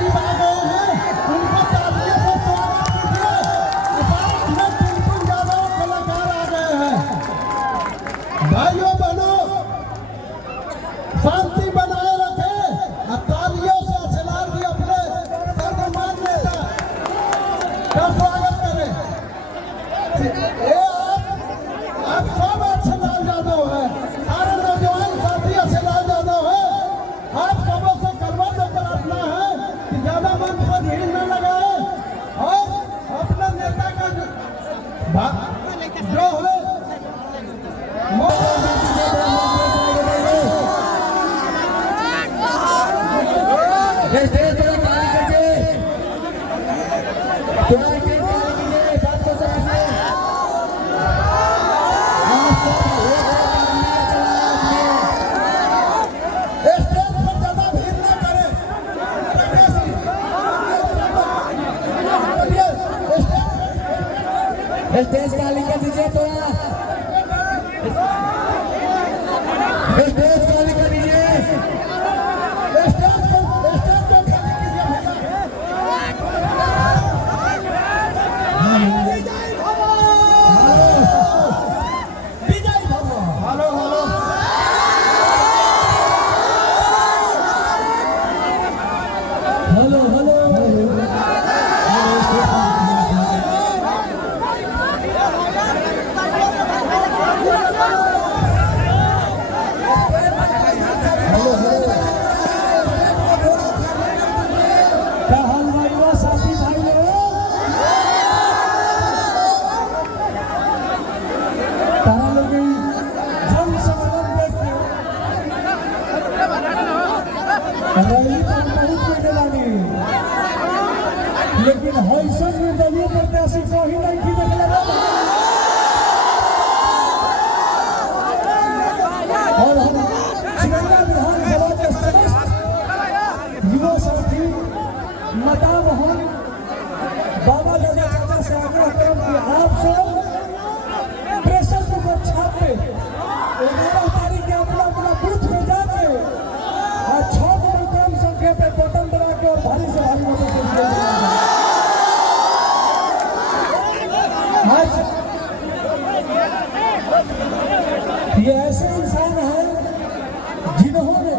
करीब आ गए हैं, उनको तालियों से स्वागत कीजिए। अपार्ट में बिल्कुल ज्यादा कलाकार आ गए हैं। भाइयों बहनों, शांति बनाए रखें, तालियों से अछलार भी अपने सर्वमान नेता का स्वागत करें। ये आप सब अछलार यादव है, सारे नौजवान साथी अछलार यादव है। आप सबों से करवाने प्रार्थना है कि ज्यादा मंच पर भीड़ न लगाए और अपने नेता का जो है स्टेज खाली कर दीजिए, थोड़ा स्टेज खाली कर दीजिए। हेलो हेलो लेकिन हॉइसन में दलीय प्रत्याशी को ही नहीं की और हम चिरैया विधानसभा के समस्त युवा साथी मता मोहन बाबा दादा चाचा से आग्रह करें कि आप सब प्रेशर कुकर छाप के 11 तारीख के अपना अपना बूथ में जाके और 6 नंबर कम संख्या पे बटन दबा के और भारी से भारी मतों से ये ऐसे इंसान हैं जिन्होंने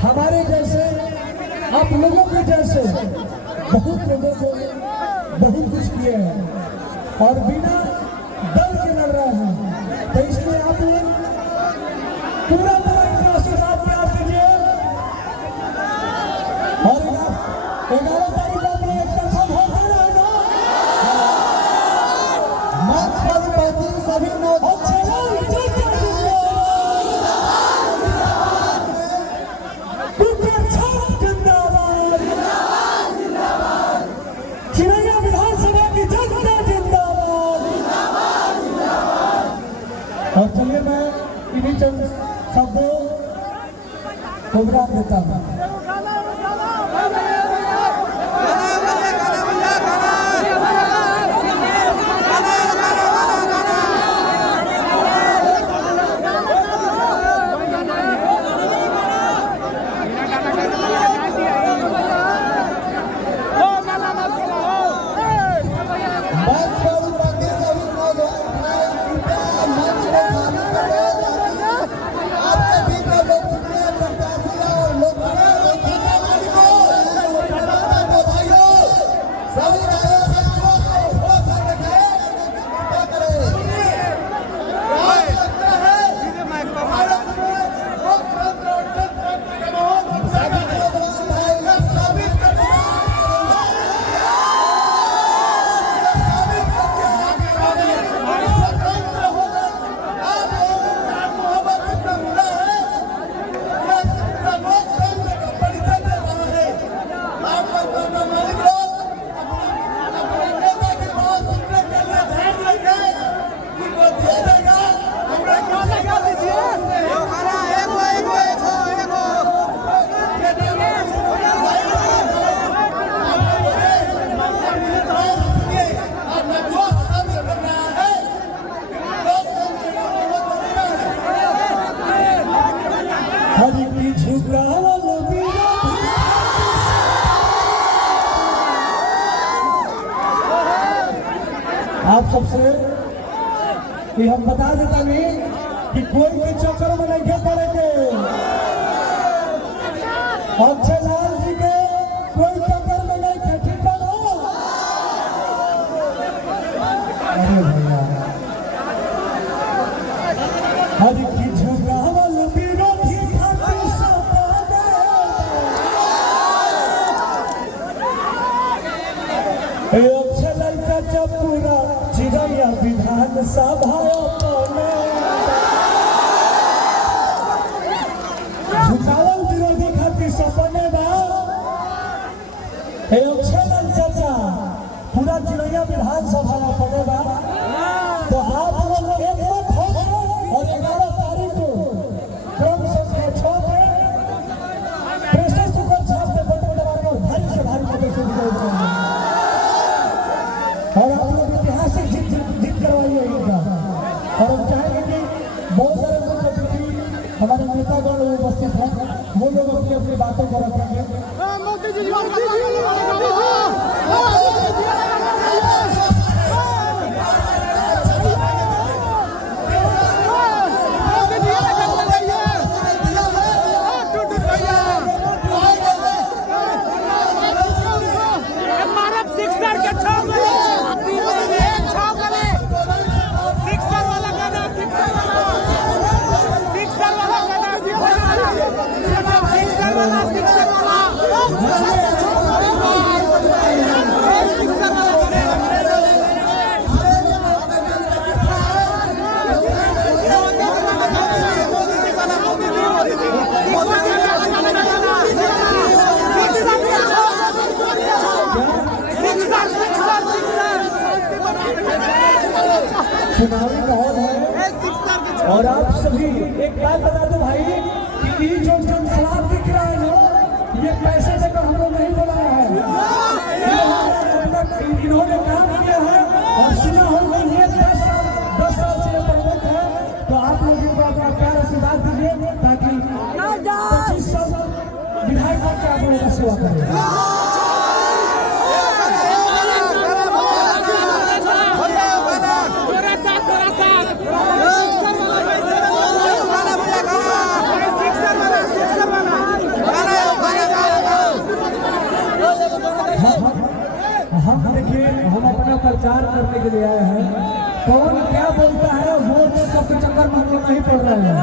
हमारे जैसे आप लोगों के जैसे बहुत लोगों को बहुत कुछ किए हैं और बिना डर के लड़ रहे हैं। तो इसलिए आप लोग पूरा तरह का आशीर्वाद प्यार दीजिए और 11 तारीख को अपने एक तरफा वोट देना है ना। मंच पर उपस्थित सभी नौजवान चिरैया विधानसभा की जनता जिंदाबाद। और चलिए मैं इन्हीं चंद शब्दों को विराम देता हूँ। आपके भी लोग सबसे कि हम बता देता नहीं कि कोई भी चक्कर में नहीं पड़ेंगे। अक्षय लाल जी के कोई चक्कर में नहीं थे, ठीक है ना? अरे भैया हर की झुकावल विरोधी खातिर सपने अक्षय लाल चाचा पूरा चिड़ैया विधान सभा झुकावल विरोधी खातिर सपने बा अक्षय लाल चाचा पूरा चिड़ैया विधानसभा अपने बा। तो आप लोग एक मत हो और 11 तारीख को क्रम संख्या 6 पे प्रेशर कुकर छाप पे बटन दबाकर भारी से भारी मतों से विजय करेंगे और आप लोग ऐतिहासिक जीत करवाइए इनका। और हम चाहेंगे कि बहुत सारे लोग हमारे नेतागण उपस्थित हैं, वो लोग अपनी अपनी बातों को रखेंगे। चुनावी माहौल है और आप सभी एक बात बता दो भाई कि ये जो जनसभा दिख रहा है ना, ये पैसे देकर हम लोग नहीं बुलाया है। इन्होंने काम किया है और सिन्हा हॉल में ये 10 साल से प्रमुख है। तो आप लोग इनको अपना प्यार आशीर्वाद दीजिए ताकि 25 साल विधायक के आप लोगों का सेवा करें। हम देखिए हम अपना प्रचार करने के लिए आए हैं। कौन क्या बोलता है वो सब चक्कर में हम लोग नहीं पड़ रहे हैं।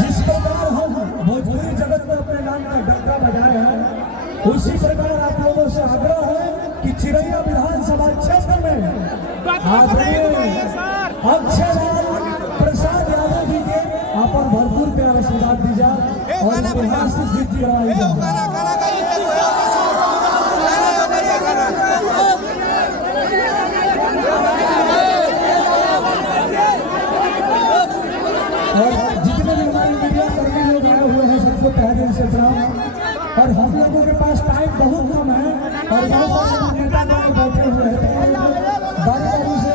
जिस प्रकार हम भोजपुरी जगत में अपने नाम का डंका बजाए हैं, उसी प्रकार आप लोगों से आग्रह है कि चिड़ैया विधानसभा क्षेत्र में आदरणीय अक्षय लाल प्रसाद यादव जी के आप भरपूर प्यार आशीर्वाद दीजिए और ऐतिहासिक जीत कराई जाए। और जितने भी हमारे मीडिया कर्मी लोग आए हुए हैं सबको तहे दिल से प्रणाम। और हम लोगों के पास टाइम बहुत कम है और बहुत सारे नेता बैठे हुए हैं, बारी बारी से